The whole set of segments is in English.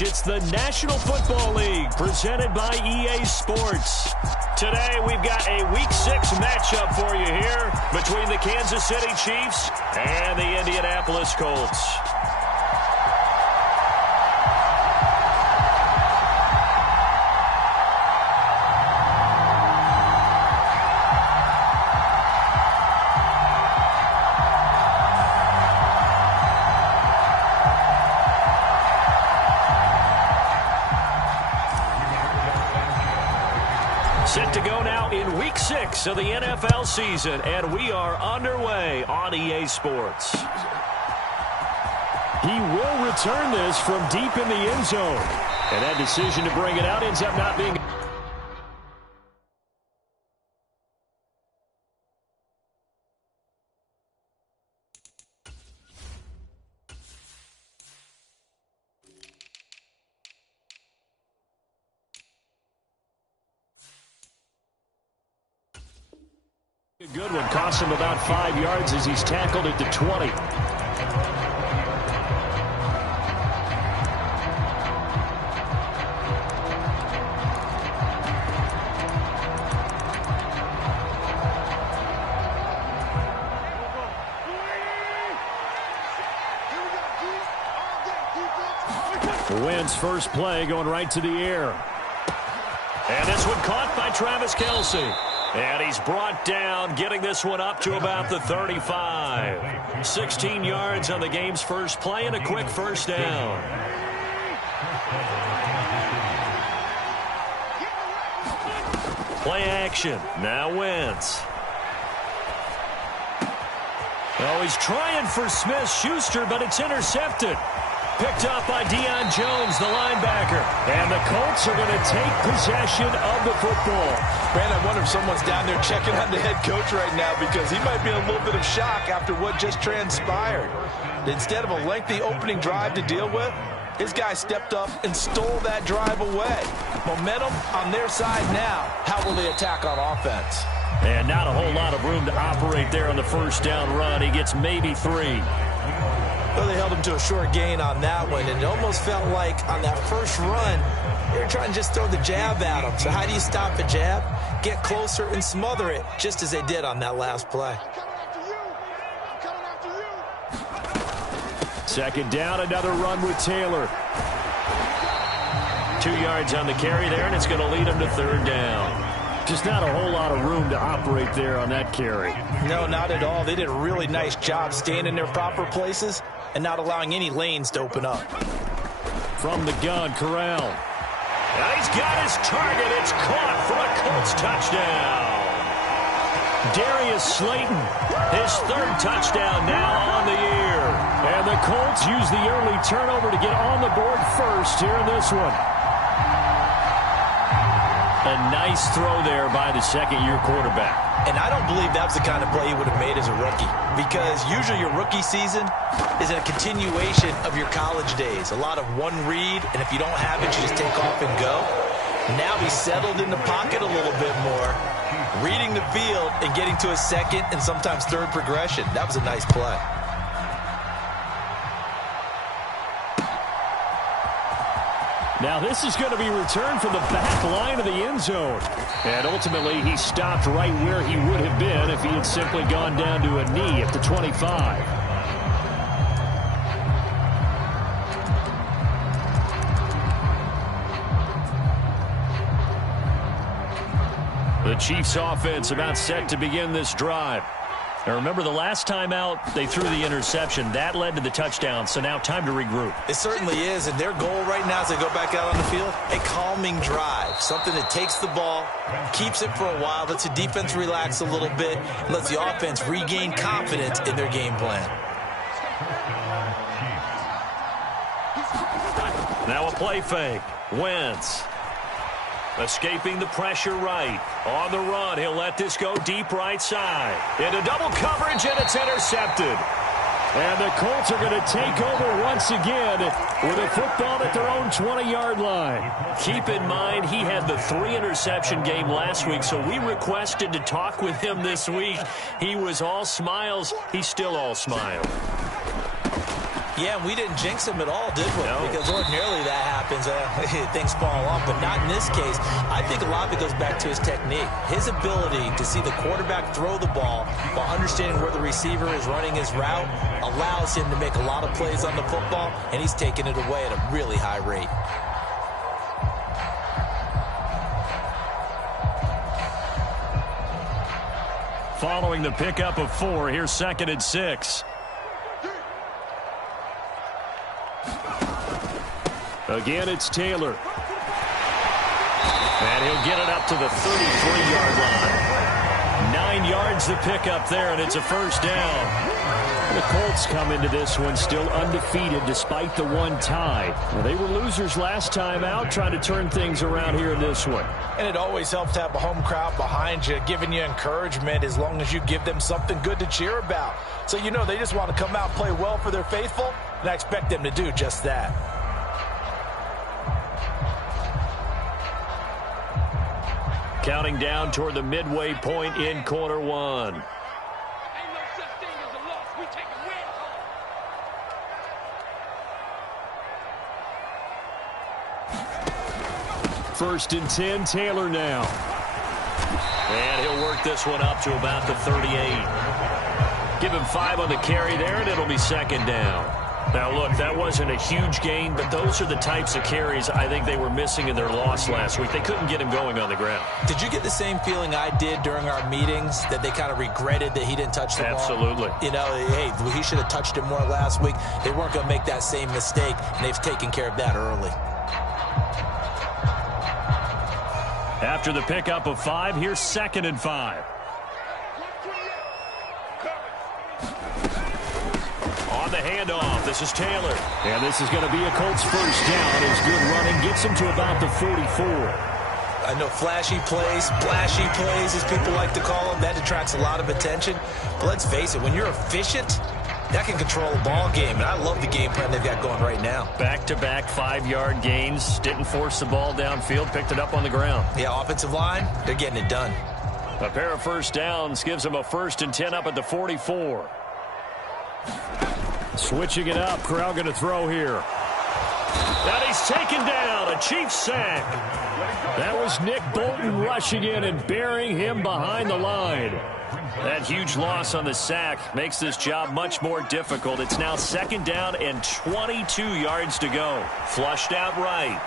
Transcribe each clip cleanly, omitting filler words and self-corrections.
It's the National Football League presented by EA Sports. Today we've got a Week 6 matchup for you here between the Kansas City Chiefs and the Indianapolis Colts. Set to go now in Week 6 of the NFL season, and we are underway on EA Sports. He will return this from deep in the end zone. And that decision to bring it out ends up not being... A good one. Cost him about 5 yards as he's tackled at the 20. Wins first play going right to the air. And this one caught by Travis Kelce. And he's brought down, getting this one up to about the 35. 16 yards on the game's first play and a quick first down. Play action. Now Wentz. Oh, he's trying for Smith-Schuster, but it's intercepted. Picked up by Deion Jones, the linebacker. And the Colts are going to take possession of the football. Man, I wonder if someone's down there checking on the head coach right now because he might be in a little bit of shock after what just transpired. Instead of a lengthy opening drive to deal with, his guy stepped up and stole that drive away. Momentum on their side now. How will they attack on offense? And not a whole lot of room to operate there on the first down run. He gets maybe 3. Well, they held him to a short gain on that one, and it almost felt like on that first run, they were trying to just throw the jab at him. So how do you stop a jab? Get closer and smother it, just as they did on that last play. Second down, another run with Taylor. 2 yards on the carry there, and it's going to lead him to third down. Just not a whole lot of room to operate there on that carry. No, not at all. They did a really nice job staying in their proper places and not allowing any lanes to open up. From the gun, Corral. Now he's got his target. It's caught for a Colts touchdown. Darius Slayton, his third touchdown now on the year. And the Colts use the early turnover to get on the board first here in this one. A nice throw there by the second-year quarterback. And I don't believe that's the kind of play he would have made as a rookie, because usually your rookie season is a continuation of your college days. A lot of one read, and if you don't have it, you just take off and go. Now he's settled in the pocket a little bit more, reading the field and getting to a second and sometimes third progression. That was a nice play. Now this is going to be returned from the back line of the end zone. And ultimately he stopped right where he would have been if he had simply gone down to a knee at the 25. The Chiefs offense about set to begin this drive. Now remember, the last time out, they threw the interception. That led to the touchdown, so now time to regroup. It certainly is, and their goal right now as they go back out on the field, a calming drive, something that takes the ball, keeps it for a while, lets the defense relax a little bit, and lets the offense regain confidence in their game plan. Now a play fake. Wentz. Escaping the pressure right. On the run, he'll let this go deep right side. Into double coverage, and it's intercepted. And the Colts are going to take over once again with a football at their own 20-yard line. Keep in mind, he had the 3-interception game last week, so we requested to talk with him this week. He was all smiles. He's still all smile. Yeah, we didn't jinx him at all, did we? No. Because ordinarily that happens. Things fall off, but not in this case. I think a lot of it goes back to his technique. His ability to see the quarterback throw the ball while understanding where the receiver is running his route allows him to make a lot of plays on the football, and he's taking it away at a really high rate. Following the pickup of 4, here's 2nd and 6. Again, it's Taylor. And he'll get it up to the 33-yard line. 9 yards to pick up there, and it's a first down. The Colts come into this one still undefeated despite the one tie. Well, they were losers last time out, trying to turn things around here in this one. And it always helps to have a home crowd behind you, giving you encouragement as long as you give them something good to cheer about. So you know they just want to come out and play well for their faithful, and I expect them to do just that. Counting down toward the midway point in quarter 1. First and 10, Taylor now. And he'll work this one up to about the 38. Give him 5 on the carry there, and it'll be 2nd down. Now, look, that wasn't a huge gain, but those are the types of carries I think they were missing in their loss last week. They couldn't get him going on the ground. Did you get the same feeling I did during our meetings, that they kind of regretted that he didn't touch the ball? Absolutely. You know, hey, he should have touched it more last week. They weren't going to make that same mistake, and they've taken care of that early. After the pickup of 5, here's 2nd and 5. On the handoff, this is Taylor. And this is going to be a Colts first down as good running gets him to about the 44. I know flashy plays, splashy plays, as people like to call them, that attracts a lot of attention. But let's face it, when you're efficient, that can control a ball game, and I love the game plan they've got going right now. Back-to-back 5-yard gains. Didn't force the ball downfield. Picked it up on the ground. Yeah, offensive line, they're getting it done. A pair of first downs gives them a 1st and 10 up at the 44. Switching it up. Corral going to throw here. And he's taken down. A Chiefs sack. That was Nick Bolton rushing in and burying him behind the line. That huge loss on the sack makes this job much more difficult. It's now 2nd down and 22 yards to go. Flushed out right.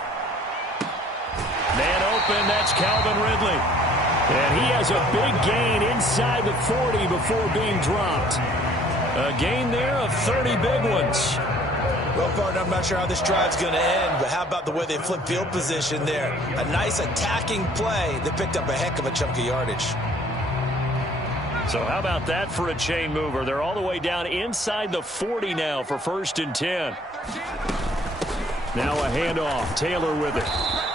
Man open, that's Calvin Ridley. And he has a big gain inside the 40 before being dropped. A gain there of 30 big ones. Well, partner, I'm not sure how this drive's going to end, but how about the way they flip field position there? A nice attacking play that picked up a heck of a chunk of yardage. So how about that for a chain mover? They're all the way down inside the 40 now for 1st and 10. Now a handoff. Taylor with it.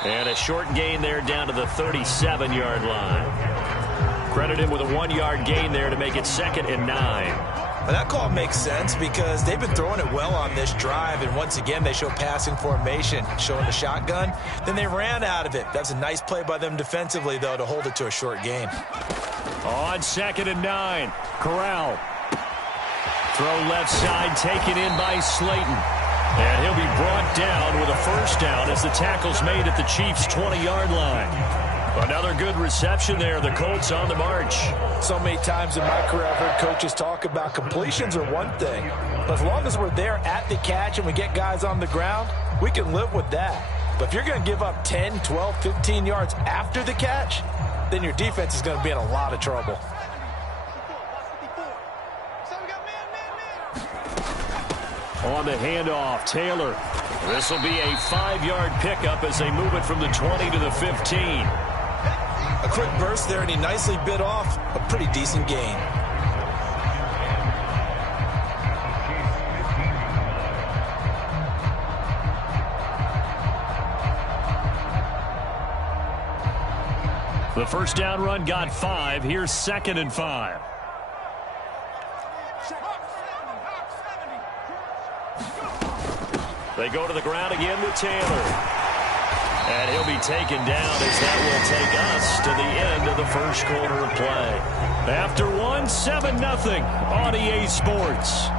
And a short gain there down to the 37-yard line. Credit him with a 1-yard gain there to make it 2nd and 9. Well, that call makes sense because they've been throwing it well on this drive, and once again they show passing formation, showing the shotgun. Then they ran out of it. That's a nice play by them defensively, though, to hold it to a short gain. On 2nd and 9, Corral. Throw left side, taken in by Slayton. And he'll be brought down with a first down as the tackle's made at the Chiefs' 20-yard line. Another good reception there. The Colts on the march. So many times in my career I've heard coaches talk about completions are one thing. But as long as we're there at the catch and we get guys on the ground, we can live with that. But if you're going to give up 10, 12, 15 yards after the catch, then your defense is going to be in a lot of trouble. On the handoff, Taylor. This will be a 5-yard pickup as they move it from the 20 to the 15. A quick burst there, and he nicely bit off a pretty decent gain. The first down run got 5. Here's 2nd and 5. They go to the ground again with Taylor. And he'll be taken down as that will take us to the end of the first quarter of play. After 1, 7-0 on EA Sports.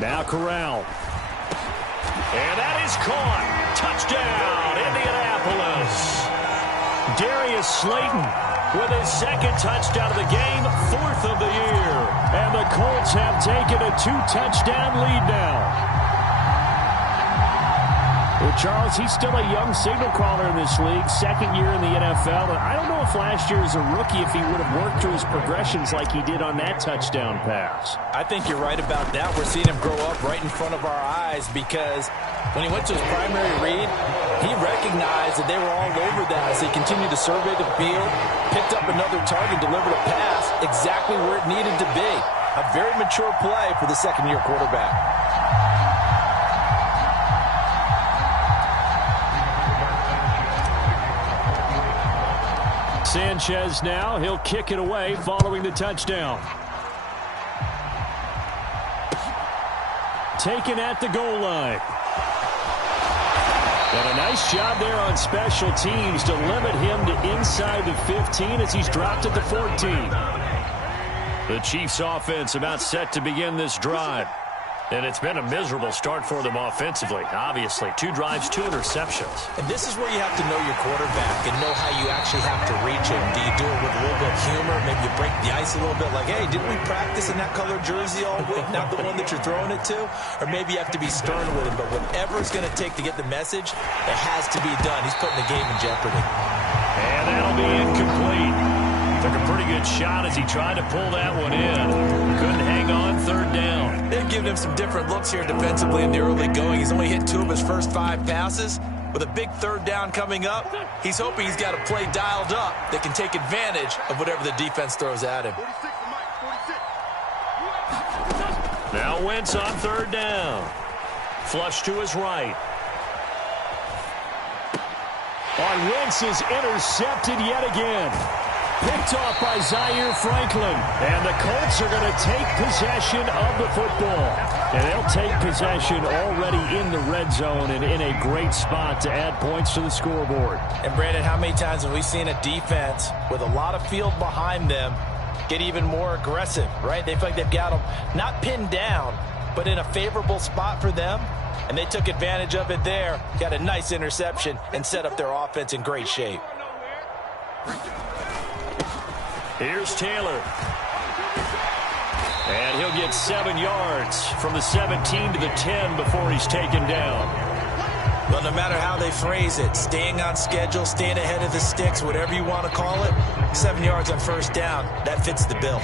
Now Corral. And that is caught. Touchdown, Indianapolis. Darius Slayton with his second touchdown of the game, 4th of the year. And the Colts have taken a 2-touchdown lead now. Well, Charles, he's still a young signal caller in this league, 2nd year in the NFL. And I don't know if last year as a rookie if he would have worked through his progressions like he did on that touchdown pass. I think you're right about that. We're seeing him grow up right in front of our eyes because when he went to his primary read, he recognized that they were all over that as he continued to survey the field, picked up another target, delivered a pass exactly where it needed to be. A very mature play for the second-year quarterback. Sanchez now, he'll kick it away following the touchdown. Taken at the goal line. And a nice job there on special teams to limit him to inside the 15 as he's dropped at the 14. The Chiefs offense about set to begin this drive. And it's been a miserable start for them offensively, obviously. 2 drives, 2 interceptions. And this is where you have to know your quarterback and know how you actually have to reach him. Do you do it with a little bit of humor? Maybe you break the ice a little bit like, hey, didn't we practice in that colored jersey all week? Not the one that you're throwing it to? Or maybe you have to be stern with him. But whatever it's going to take to get the message, it has to be done. He's putting the game in jeopardy. And that'll be incomplete. Took a pretty good shot as he tried to pull that one in. Couldn't hang on, 3rd down. They've given him some different looks here defensively in the early going. He's only hit 2 of his first 5 passes. With a big 3rd down coming up, he's hoping he's got a play dialed up that can take advantage of whatever the defense throws at him. Now Wentz on 3rd down. Flush to his right. On Wentz is intercepted yet again. Picked off by Zaire Franklin. And the Colts are going to take possession of the football. And they'll take possession already in the red zone and in a great spot to add points to the scoreboard. And, Brandon, how many times have we seen a defense with a lot of field behind them get even more aggressive, right? They feel like they've got them not pinned down, but in a favorable spot for them. And they took advantage of it there, got a nice interception, and set up their offense in great shape. Here's Taylor. And he'll get 7 yards from the 17 to the 10 before he's taken down. Well, no matter how they phrase it, staying on schedule, staying ahead of the sticks, whatever you want to call it, 7 yards on 1st down, that fits the bill.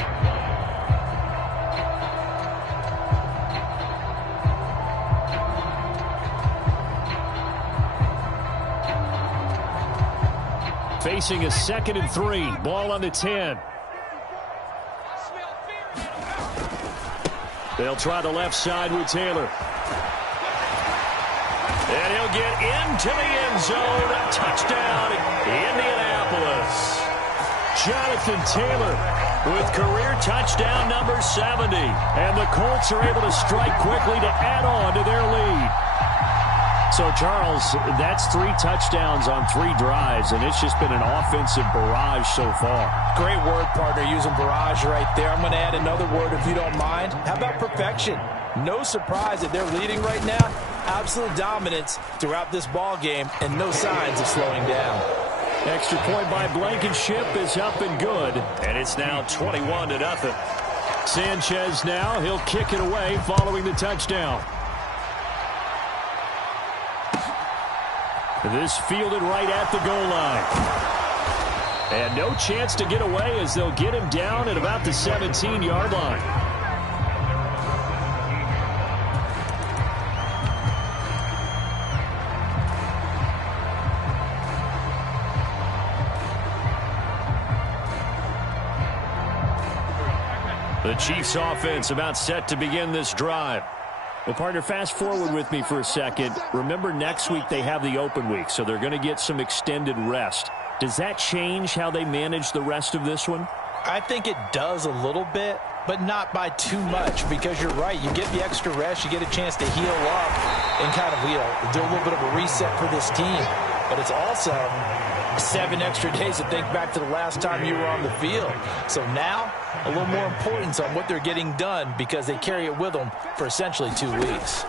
Facing a 2nd and 3. Ball on the 10. They'll try the left side with Taylor. And he'll get into the end zone. Touchdown, Indianapolis. Jonathan Taylor with career touchdown number 70. And the Colts are able to strike quickly to add on to their lead. So, Charles, that's 3 touchdowns on 3 drives, and it's just been an offensive barrage so far. Great word, partner, using barrage right there. I'm going to add another word if you don't mind. How about perfection? No surprise that they're leading right now. Absolute dominance throughout this ball game, and no signs of slowing down. Extra point by Blankenship is up and good. And it's now 21-0. Sanchez now, he'll kick it away following the touchdown. This fielded right at the goal line. And no chance to get away as they'll get him down at about the 17-yard line. The Chiefs offense about set to begin this drive. Well, partner, fast forward with me for a second. Remember, next week they have the open week, so they're going to get some extended rest. Does that change how they manage the rest of this one? I think it does a little bit, but not by too much, because you're right. You get the extra rest, you get a chance to heal up and kind of, do a little bit of a reset for this team. but it's also 7 extra days to think back to the last time you were on the field. So now, a little more importance on what they're getting done because they carry it with them for essentially 2 weeks.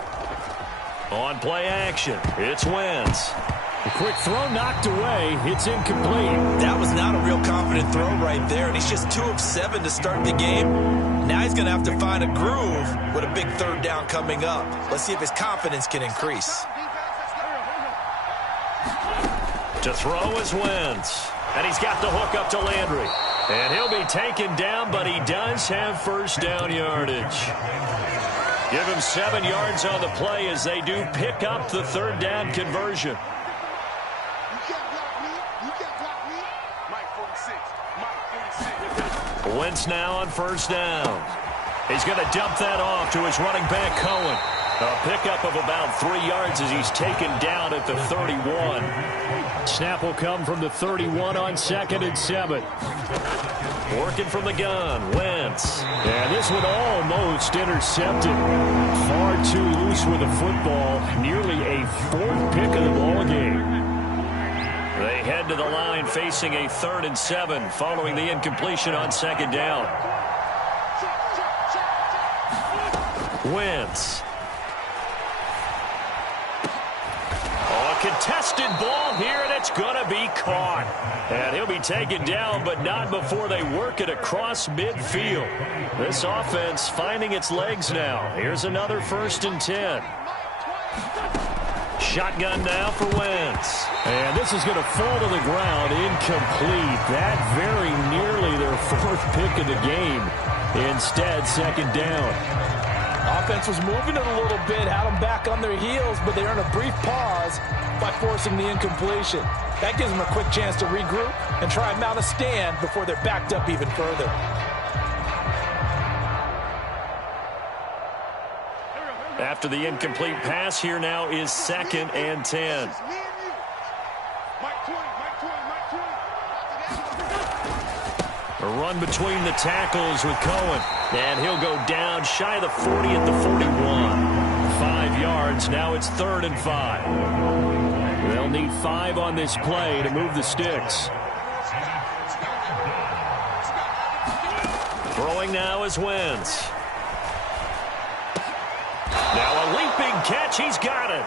On play action, it's Wentz. A quick throw knocked away. It's incomplete. That was not a real confident throw right there, and he's just 2 of 7 to start the game. Now he's going to have to find a groove with a big 3rd down coming up. Let's see if his confidence can increase. To throw is Wentz. And he's got the hook up to Landry. And he'll be taken down, but he does have first down yardage. Give him 7 yards on the play as they do pick up the 3rd down conversion. Wentz now on first down. He's going to dump that off to his running back, Cohen. A pickup of about 3 yards as he's taken down at the 31. Snap will come from the 31 on 2nd and 7. Working from the gun, Wentz. And this one almost intercepted. Far too loose with the football. Nearly a 4th pick of the ball game. They head to the line facing a 3rd and 7 following the incompletion on 2nd down. Wentz. Contested ball here, and it's going to be caught. And he'll be taken down, but not before they work it across midfield. This offense finding its legs now. Here's another 1st and 10. Shotgun now for Wentz. And this is going to fall to the ground, incomplete. That very nearly their 4th pick of the game. Instead, 2nd down. Offense was moving it a little bit, had them back on their heels, but they earned a brief pause by forcing the incompletion. That gives them a quick chance to regroup and try and mount a stand before they're backed up even further. After the incomplete pass, here now is 2nd and 10. A run between the tackles with Cohen. And he'll go down shy of the 40 at the 41. 5 yards. Now it's 3rd and 5. They'll need 5 on this play to move the sticks. Throwing now is Wentz. Now a leaping catch. He's got it.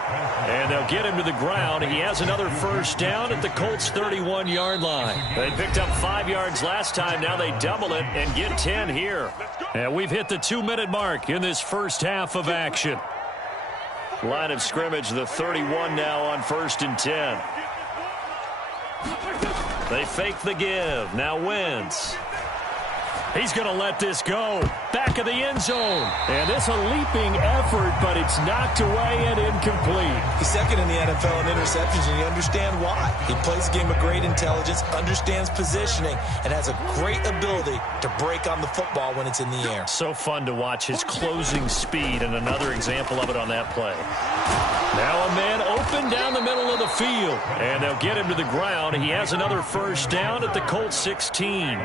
And they'll get him to the ground. He has another 1st down at the Colts' 31-yard line. They picked up 5 yards last time. Now they double it and get 10 here. And we've hit the 2-minute mark in this first half of action. Line of scrimmage, the 31 now on 1st and 10. They fake the give. Now Wentz. He's going to let this go. Back of the end zone. And this a leaping effort, but it's knocked away and incomplete. He's 2nd in the NFL in interceptions, and you understand why. He plays a game of great intelligence, understands positioning, and has a great ability to break on the football when it's in the air. So fun to watch his closing speed, and another example of it on that play. Now a man open down the middle of the field, and they'll get him to the ground. He has another 1st down at the Colts 16.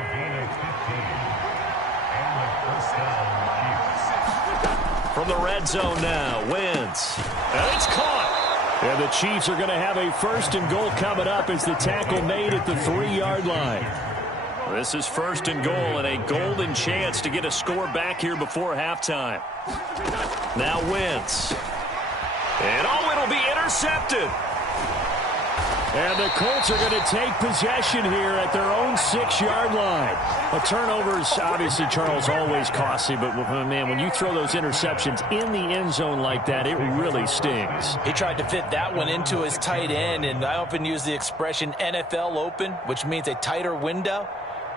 From the red zone now, Wentz. And it's caught. And the Chiefs are going to have a 1st and goal coming up as the tackle made at the 3-yard line. This is 1st and goal and a golden chance to get a score back here before halftime. Now Wentz. And it'll be intercepted. And the Colts are going to take possession here at their own 6-yard line. A turnover's obviously, Charles, always costly, but man, when you throw those interceptions in the end zone like that, it really stings. He tried to fit that one into his tight end, and I often use the expression NFL open, which means a tighter window.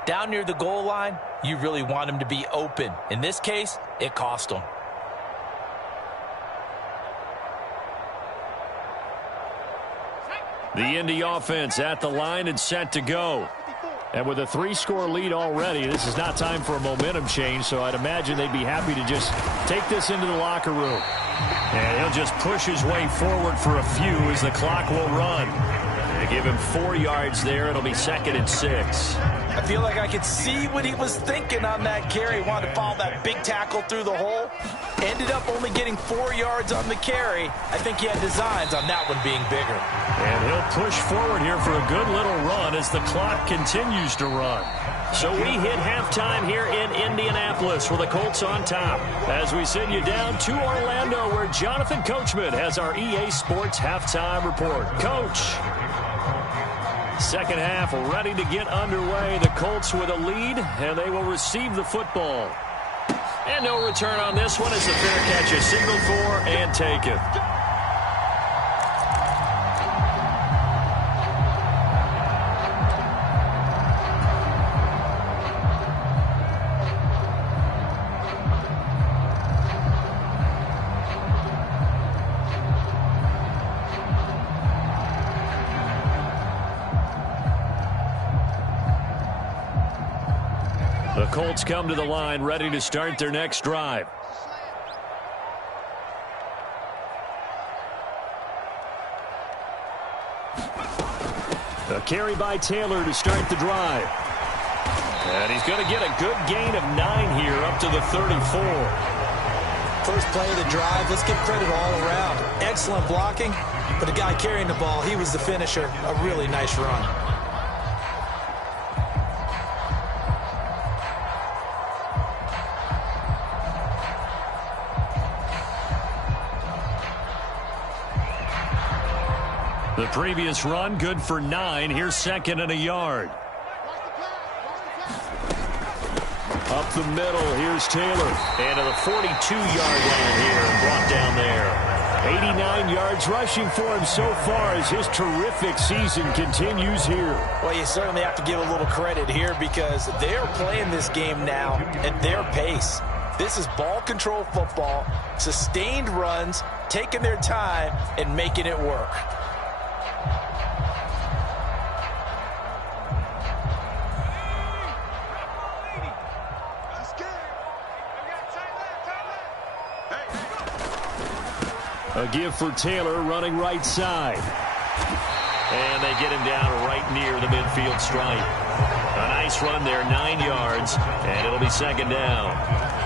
Down near the goal line, you really want him to be open. In this case, it cost him. The Indy offense at the line and set to go. And with a 3-score lead already, this is not time for a momentum change, so I'd imagine they'd be happy to just take this into the locker room. And he'll just push his way forward for a few as the clock will run. They give him 4 yards there. It'll be 2nd and 6. I feel like I could see what he was thinking on that carry. He wanted to follow that big tackle through the hole. Ended up only getting 4 yards on the carry. I think he had designs on that one being bigger. And he'll push forward here for a good little run as the clock continues to run. So we hit halftime here in Indianapolis with the Colts on top. As we send you down to Orlando, where Jonathan Coachman has our EA Sports halftime report. Coach. Second half ready to get underway. The Colts with a lead, and they will receive the football. And no return on this one as the fair catch is signaled for and taken. The Colts come to the line, ready to start their next drive. A carry by Taylor to start the drive. And he's going to get a good gain of 9 here up to the 34. First play of the drive, let's give credit all around. Excellent blocking, but the guy carrying the ball, he was the finisher. A really nice run. The previous run, good for 9. Here's second and a yard. Up the middle, here's Taylor. And to the 42-yard line here and brought down there. 89 yards rushing for him so far as his terrific season continues here. Well, you certainly have to give a little credit here because they're playing this game now at their pace. This is ball control football, sustained runs, taking their time, and making it work. A give for Taylor running right side. And they get him down right near the midfield stripe. A nice run there, 9 yards, and it'll be second down.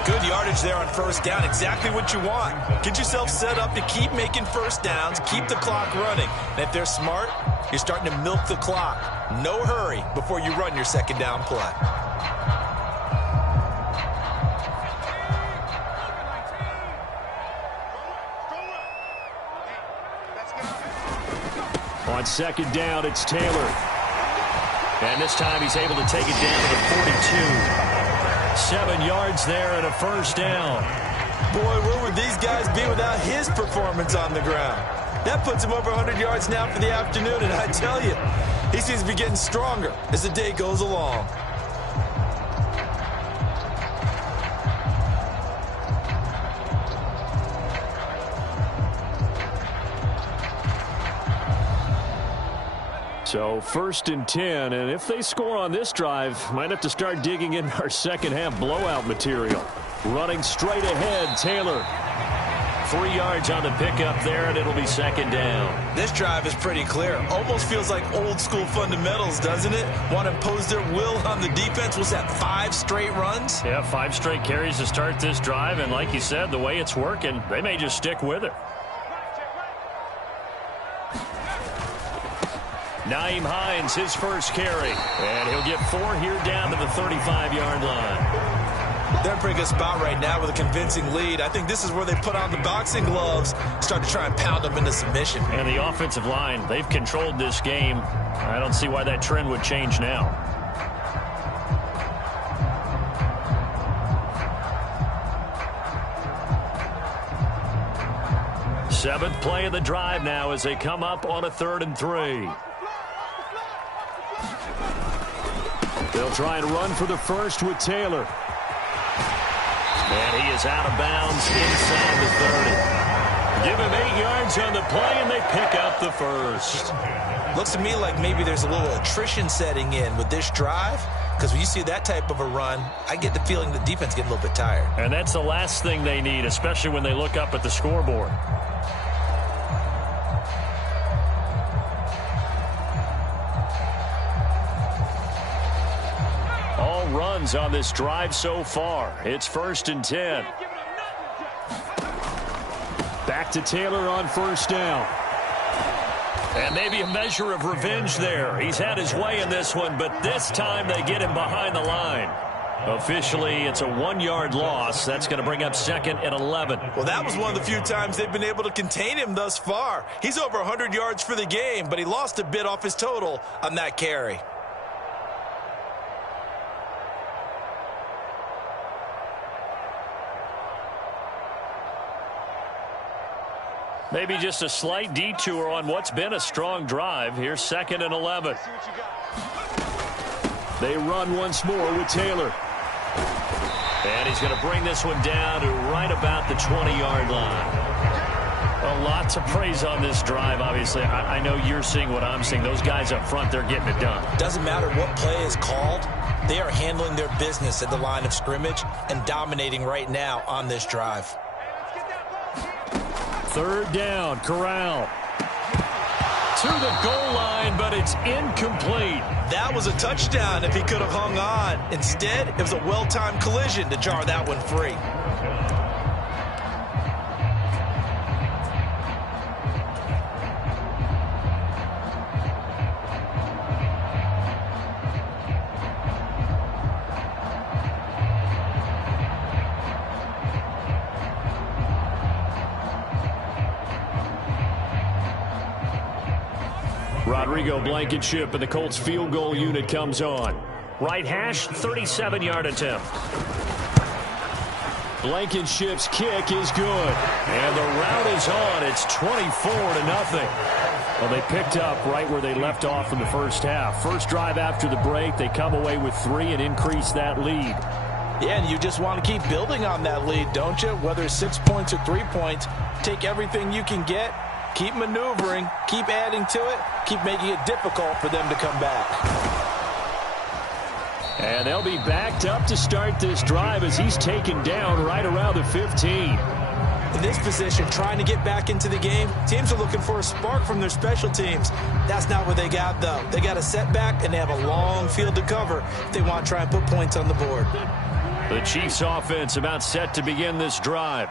Good yardage there on first down, exactly what you want. Get yourself set up to keep making first downs, keep the clock running. And if they're smart, you're starting to milk the clock. No hurry before you run your second down play. On second down, it's Taylor. And this time he's able to take it down to the 42. 7 yards there and a first down. Boy, where would these guys be without his performance on the ground? That puts him over 100 yards now for the afternoon, and I tell you, he seems to be getting stronger as the day goes along. So first and 10, and if they score on this drive, might have to start digging in our second half blowout material. Running straight ahead, Taylor. 3 yards on the pickup there, and it'll be second down. This drive is pretty clear. Almost feels like old school fundamentals, doesn't it? Want to impose their will on the defense. Was that 5 straight runs? Yeah, 5 straight carries to start this drive, and like you said, the way it's working, they may just stick with it. Nyheim Hines, his first carry. And he'll get 4 here down to the 35-yard line. They're in a pretty good spot right now with a convincing lead. I think this is where they put on the boxing gloves, start to try and pound them into submission. And the offensive line, they've controlled this game. I don't see why that trend would change now. Seventh play of the drive now as they come up on a 3rd and 3. They'll try and run for the first with Taylor. And he is out of bounds inside the 30. Give him 8 yards on the play, and they pick up the first. Looks to me like maybe there's a little attrition setting in with this drive, because when you see that type of a run, I get the feeling the defense getting a little bit tired. And that's the last thing they need, especially when they look up at the scoreboard. runs on this drive so far. It's 1st and 10. Back to Taylor on 1st down. And maybe a measure of revenge there. He's had his way in this one, but this time they get him behind the line. Officially, it's a 1-yard loss. That's going to bring up 2nd and 11. Well, that was one of the few times they've been able to contain him thus far. He's over 100 yards for the game, but he lost a bit off his total on that carry. Maybe just a slight detour on what's been a strong drive. Here's 2nd and 11. They run once more with Taylor. And he's going to bring this one down to right about the 20-yard line. A lot to praise on this drive, obviously. I know you're seeing what I'm seeing. Those guys up front, they're getting it done. Doesn't matter what play is called. They are handling their business at the line of scrimmage and dominating right now on this drive. 3rd down, Corral. To the goal line, but it's incomplete. That was a touchdown if he could have hung on. Instead, it was a well-timed collision to jar that one free. Rodrigo Blankenship and the Colts field goal unit comes on. Right hash, 37-yard attempt. Blankenship's kick is good. And the route is on. It's 24-0. Well, they picked up right where they left off in the first half. First drive after the break, they come away with 3 and increase that lead. Yeah, and you just want to keep building on that lead, don't you? Whether it's 6 points or 3 points, take everything you can get. Keep maneuvering, keep adding to it, keep making it difficult for them to come back. And they'll be backed up to start this drive as he's taken down right around the 15. In this position, trying to get back into the game, teams are looking for a spark from their special teams. That's not what they got, though. They got a setback, and they have a long field to cover if they want to try and put points on the board. The Chiefs offense about set to begin this drive.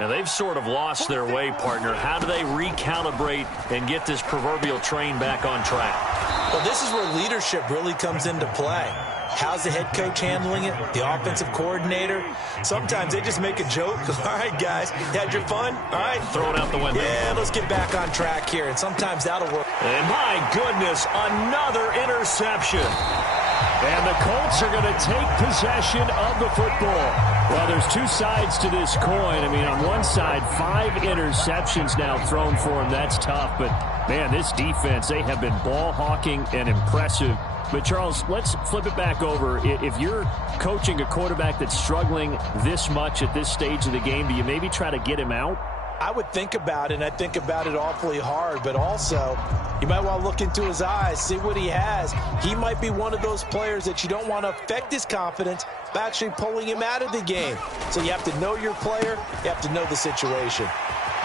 And they've sort of lost their way, partner. How do they recalibrate and get this proverbial train back on track? Well, this is where leadership really comes into play. How's the head coach handling it? The offensive coordinator? Sometimes they just make a joke. All right, guys, you had your fun? All right. Throw it out the window. Yeah, let's get back on track here. And sometimes that'll work. And my goodness, another interception. And the Colts are going to take possession of the football. Well, there's 2 sides to this coin. I mean, on one side, 5 interceptions now thrown for him. That's tough. But, man, this defense, they have been ball hawking and impressive. But, Charles, let's flip it back over. If you're coaching a quarterback that's struggling this much at this stage of the game, do you maybe try to get him out? I would think about it, and I think about it awfully hard, but also you might want to look into his eyes, see what he has. He might be one of those players that you don't want to affect his confidence by actually pulling him out of the game. So you have to know your player, you have to know the situation.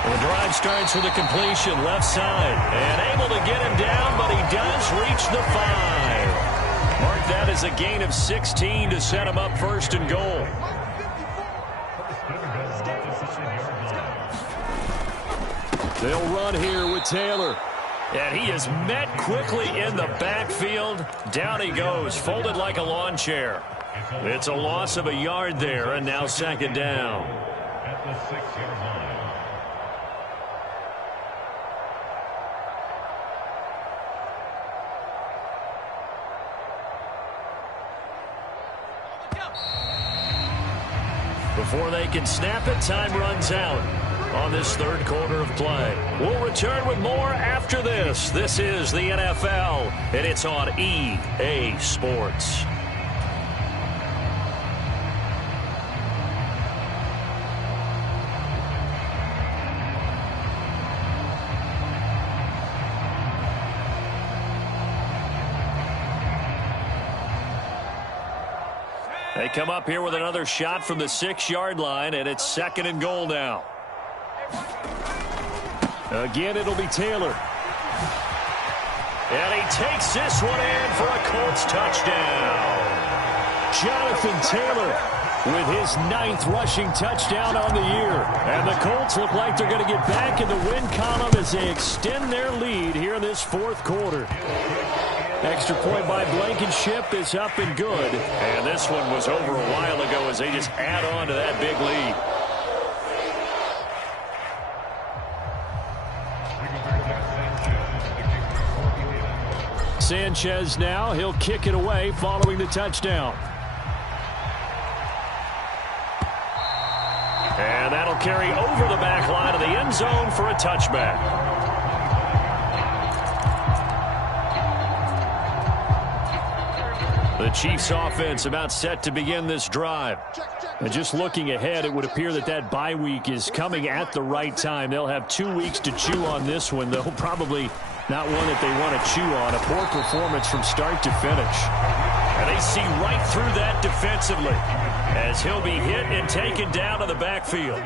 And the drive starts with a completion left side, and able to get him down, but he does reach the 5. Mark that as a gain of 16 to set him up 1st and goal. They'll run here with Taylor. And he is met quickly in the backfield. Down he goes, folded like a lawn chair. It's a loss of a yard there, and now 2nd down. At the 6-yard line. Before they can snap it, time runs out on this 3rd quarter of play. We'll return with more after this. This is the NFL, and it's on EA Sports. They come up here with another shot from the 6-yard line, and it's 2nd and goal now. Again, it'll be Taylor. And he takes this one in for a Colts touchdown. Jonathan Taylor with his 9th rushing touchdown on the year. And the Colts look like they're going to get back in the win column as they extend their lead here in this fourth quarter. Extra point by Blankenship is up and good. And this one was over a while ago as they just add on to that big lead. Sanchez now, he'll kick it away following the touchdown. And that'll carry over the back line of the end zone for a touchback. The Chiefs offense about set to begin this drive. And just looking ahead, it would appear that that bye week is coming at the right time. They'll have 2 weeks to chew on this one, though probably not one that they want to chew on. A poor performance from start to finish. And they see right through that defensively as he'll be hit and taken down to the backfield.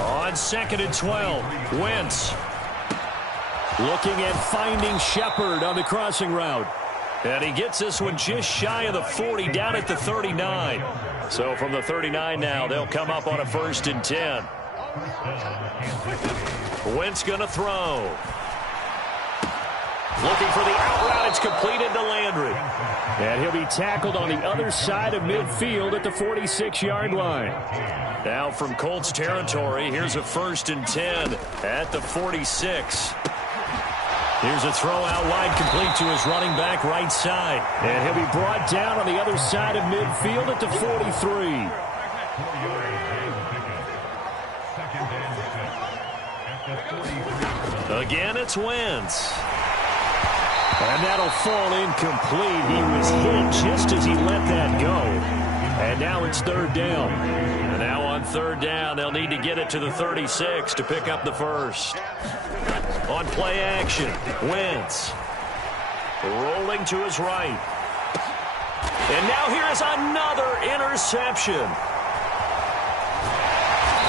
On 2nd and 12, Wentz. Looking at finding Shepard on the crossing route. And he gets this one just shy of the 40, down at the 39. So from the 39 now, they'll come up on a 1st and 10. Wentz going to throw. Looking for the out route. It's completed to Landry. And he'll be tackled on the other side of midfield at the 46-yard line. Now from Colts territory, here's a 1st and 10 at the 46. Here's a throw out wide, complete to his running back right side. And he'll be brought down on the other side of midfield at the 43. Again, it's Wentz. And that'll fall incomplete. He was hit just as he let that go. And now it's 3rd down. And now on 3rd down, they'll need to get it to the 36 to pick up the 1st. On play action, Wentz rolling to his right. And now here is another interception.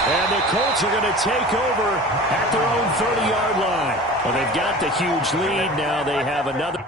And the Colts are going to take over at their own 30-yard line. Well, they've got the huge lead. Now they have another.